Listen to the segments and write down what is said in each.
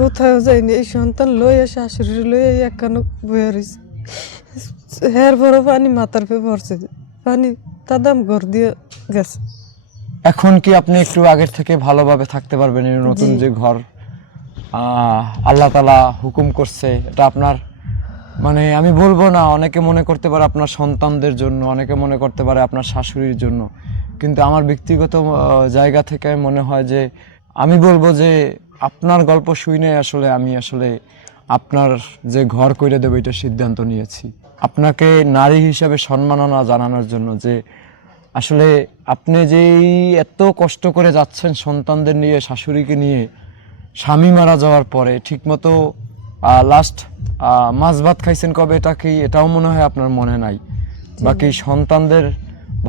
কোথাও যাইনি, এই সন্তান লইয়া শাশুড়ি লইয়া একখানো বইয়া রয়েছে। হের বড় পানি মাথার পে পড়ছে, পানি তাদাম ঘর দিয়ে গেছে। এখন কি আপনি একটু আগের থেকে ভালোভাবে থাকতে পারবেন? এই নতুন জি। যে ঘর আল্লাহ তাআলা হুকুম করছে, এটা আপনার মানে আমি বলবো না, অনেকে মনে করতে পারে আপনার সন্তানদের জন্য, অনেকে মনে করতে পারে আপনার শাশুড়ির জন্য, কিন্তু আমার ব্যক্তিগত জায়গা থেকে মনে হয় যে আমি বলবো যে আপনার গল্প শুনে আসলে আমি আসলে আপনার যে ঘর কইরে দেবো এটা সিদ্ধান্ত নিয়েছি, আপনাকে নারী হিসাবে সম্মাননা জানানোর জন্য, যে আসলে আপনি যেই এত কষ্ট করে যাচ্ছেন সন্তানদের নিয়ে, শাশুড়িকে নিয়ে, স্বামী মারা যাওয়ার পরে ঠিকমতো লাস্ট মাছ ভাত খাইছেন কবে, এটা কি এটাও মনে হয় আপনার মনে নাই। বাকি সন্তানদের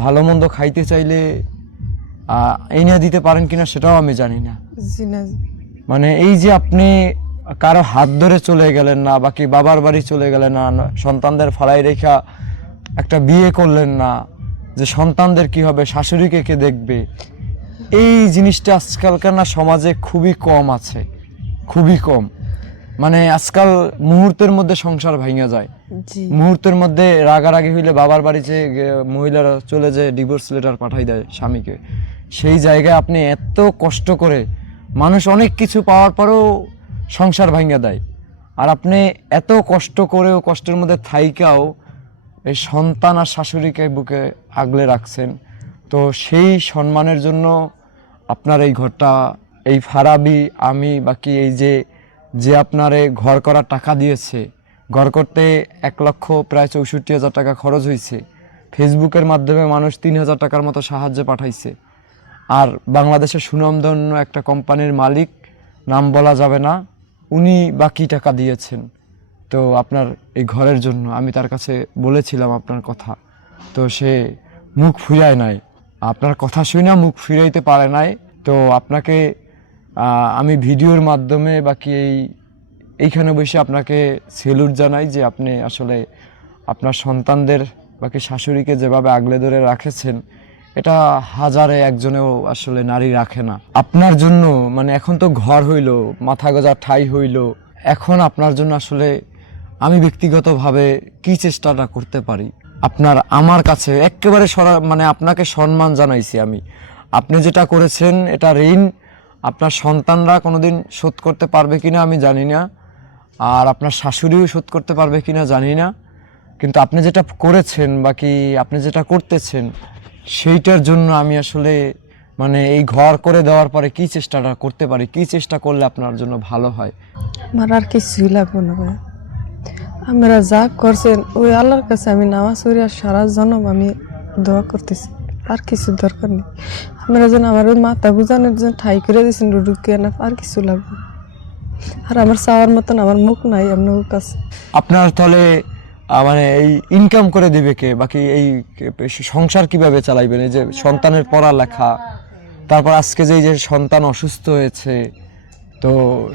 ভালো মন্দ খাইতে চাইলে এনে দিতে পারেন কিনা সেটাও আমি জানি না। জি না। মানে এই যে আপনি কারো হাত ধরে চলে গেলেন না, বাকি বাবার বাড়ি চলে গেলেন না, সন্তানদের ফালাই রেখা একটা বিয়ে করলেন না, যে সন্তানদের কি হবে, শাশুড়িকে কে দেখবে, এই জিনিসটা আজকালকার না সমাজে খুবই কম আছে, খুবই কম। মানে আজকাল মুহূর্তের মধ্যে সংসার ভাঙা যায়, জি। মুহূর্তের মধ্যে রাগারাগি হইলে বাবার বাড়িতে মহিলারা চলে যায় ডিভোর্স লেটার পাঠাই দেয় স্বামীকে। সেই জায়গায় আপনি এত কষ্ট করে, মানুষ অনেক কিছু পাওয়ার পরেও সংসার ভাঙা দেয়, আর আপনি এত কষ্ট করেও কষ্টের মধ্যে থাইকাও এই সন্তান আর শাশুড়িকে বুকে আগলে রাখছেন। তো সেই সম্মানের জন্য আপনার এই ঘরটা, এই ফারাবি আমি বাকি এই যে আপনার ঘর করার টাকা দিয়েছে, ঘর করতে 1,64,000 টাকা খরচ হয়েছে, ফেসবুকের মাধ্যমে মানুষ 3,000 টাকার মতো সাহায্য পাঠাইছে, আর বাংলাদেশের সুনামধন্য একটা কোম্পানির মালিক, নাম বলা যাবে না, উনি বাকি টাকা দিয়েছেন। তো আপনার এই ঘরের জন্য আমি তার কাছে বলেছিলাম আপনার কথা, তো সে মুখ ফিরায় নাই, আপনার কথা শুনে মুখ ফিরাইতে পারে নাই। তো আপনাকে আমি ভিডিওর মাধ্যমে বাকি এইখানে বসে আপনাকে সেলুট জানাই যে আপনি আসলে আপনার সন্তানদের বাকি শাশুড়িকে যেভাবে আগলে ধরে রাখেছেন, এটা হাজারে একজনেও আসলে নারী রাখে না। আপনার জন্য মানে এখন তো ঘর হইলো, মাথা গোঁজার ঠাঁই হইলো, এখন আপনার জন্য আসলে আমি ব্যক্তিগতভাবে কি চেষ্টাটা করতে পারি আপনার আমার কাছে একেবারে মানে আপনাকে সম্মান জানাইছি আমি। আপনি যেটা করেছেন এটা ঋণ আপনার সন্তানরা কোনোদিন শোধ করতে পারবে কিনা আমি জানি না, আর আপনার শাশুড়িও শোধ করতে পারবে কিনা জানি না, কিন্তু আপনি যেটা করেছেন বাকি আপনি যেটা করতেছেন সেইটার জন্য আমি আসলে মানে এই ঘর করে দেওয়ার পরে কি চেষ্টাটা করতে পারি, কি চেষ্টা করলে আপনার জন্য ভালো হয়। আমার আর কিছুই লাগবে না ভাই, আপনারা যা করছেন ওই আল্লাহর কাছে আমি নামাজ পড়ে সারা জনম আমি দোয়া করতেছি, আর কিছু দরকার নেই। আপনারা যেন আমার ওই মাথা বুঝানোর জন্য ঠাই করে দিয়েছেন রুডুকে না, আর কিছু লাগবে না। আর আমার চাওয়ার মতন আমার মুখ নাই আপনার কাছে। আপনার তাহলে মানে এই ইনকাম করে দিবে কে, বাকি এই সংসার কিভাবে চালাইবেন, এই যে সন্তানের পড়ালেখা, তারপর আজকে যে সন্তান অসুস্থ হয়েছে, তো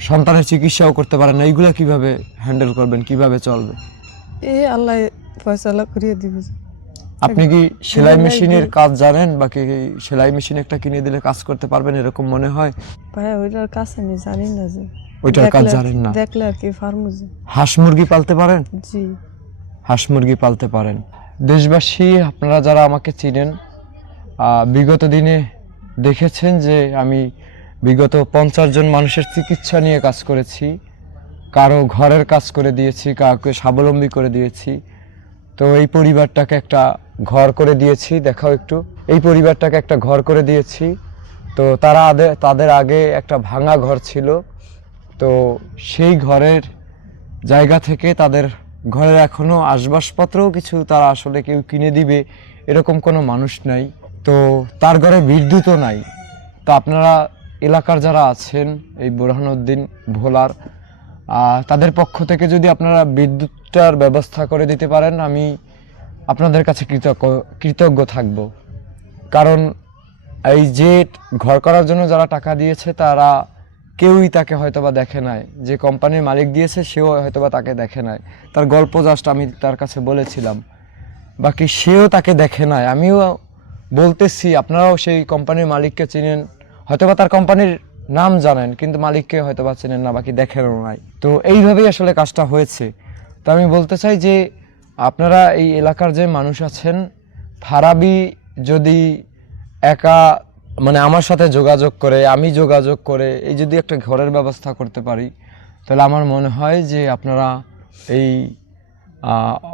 সন্তানের চিকিৎসাও করতে পারেন না, এইগুলা কিভাবে হ্যান্ডেল করবেন, কিভাবে চলবে? এই আল্লাহ ফয়সালা করিয়ে দিবে। আপনি কি সেলাই মেশিনের কাজ জানেন, বাকি সেলাই মেশিন একটা কিনে দিলে কাজ করতে পারবেন এরকম মনে হয়? ভাই ওইটার কাজ আমি জানি না, যে ওইটার কাজ জানেন না? দেখলে আর কি ফার্মু। হাঁস মুরগি পালতে পারেন? জি। হাঁস মুরগি পালতে পারেন। দেশবাসী আপনারা যারা আমাকে চিনেন, বিগত দিনে দেখেছেন যে আমি বিগত 50 জন মানুষের চিকিৎসা নিয়ে কাজ করেছি, কারো ঘরের কাজ করে দিয়েছি, কাউকে স্বাবলম্বী করে দিয়েছি। তো এই পরিবারটাকে একটা ঘর করে দিয়েছি, দেখাও একটু, এই পরিবারটাকে একটা ঘর করে দিয়েছি। তো তাদের আগে একটা ভাঙা ঘর ছিল, তো সেই ঘরের জায়গা থেকে তাদের ঘরের এখনো আসবাবপত্রও কিছু তারা আসলে কেউ কিনে দিবে এরকম কোনো মানুষ নাই, তো তার ঘরে বিদ্যুৎও নাই। তো আপনারা এলাকার যারা আছেন এই বোরহানউদ্দিন ভোলার, তাদের পক্ষ থেকে যদি আপনারা বিদ্যুৎটার ব্যবস্থা করে দিতে পারেন আমি আপনাদের কাছে কৃতজ্ঞ থাকব। কারণ এই যে ঘর করার জন্য যারা টাকা দিয়েছে তারা কেউই তাকে হয়তোবা দেখে নাই, যে কোম্পানির মালিক দিয়েছে সেও হয়তোবা তাকে দেখে নাই, তার গল্প জাস্ট আমি তার কাছে বলেছিলাম, বাকি সেও তাকে দেখে নাই। আমিও বলতেছি আপনারাও সেই কোম্পানির মালিককে চিনেন, হয়তোবা তার কোম্পানির নাম জানেন কিন্তু মালিককে হয়তো বা চেনেন না, বাকি দেখেনও নাই। তো এইভাবেই আসলে কাজটা হয়েছে। তো আমি বলতে চাই যে আপনারা এই এলাকার যে মানুষ আছেন, ফারাবি যদি একা মানে আমার সাথে যোগাযোগ করে, আমি যোগাযোগ করে এই যদি একটা ঘরের ব্যবস্থা করতে পারি, তাহলে আমার মনে হয় যে আপনারা এই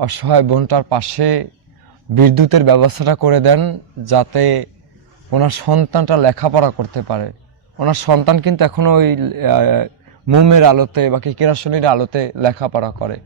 অসহায় বোনটার পাশে বিদ্যুতের ব্যবস্থাটা করে দেন, যাতে ওনার সন্তানটা লেখাপড়া করতে পারে। ওনার সন্তান কিন্তু এখনো ওই মোমের আলোতে বা কেরাসিনের আলোতে লেখাপড়া করে।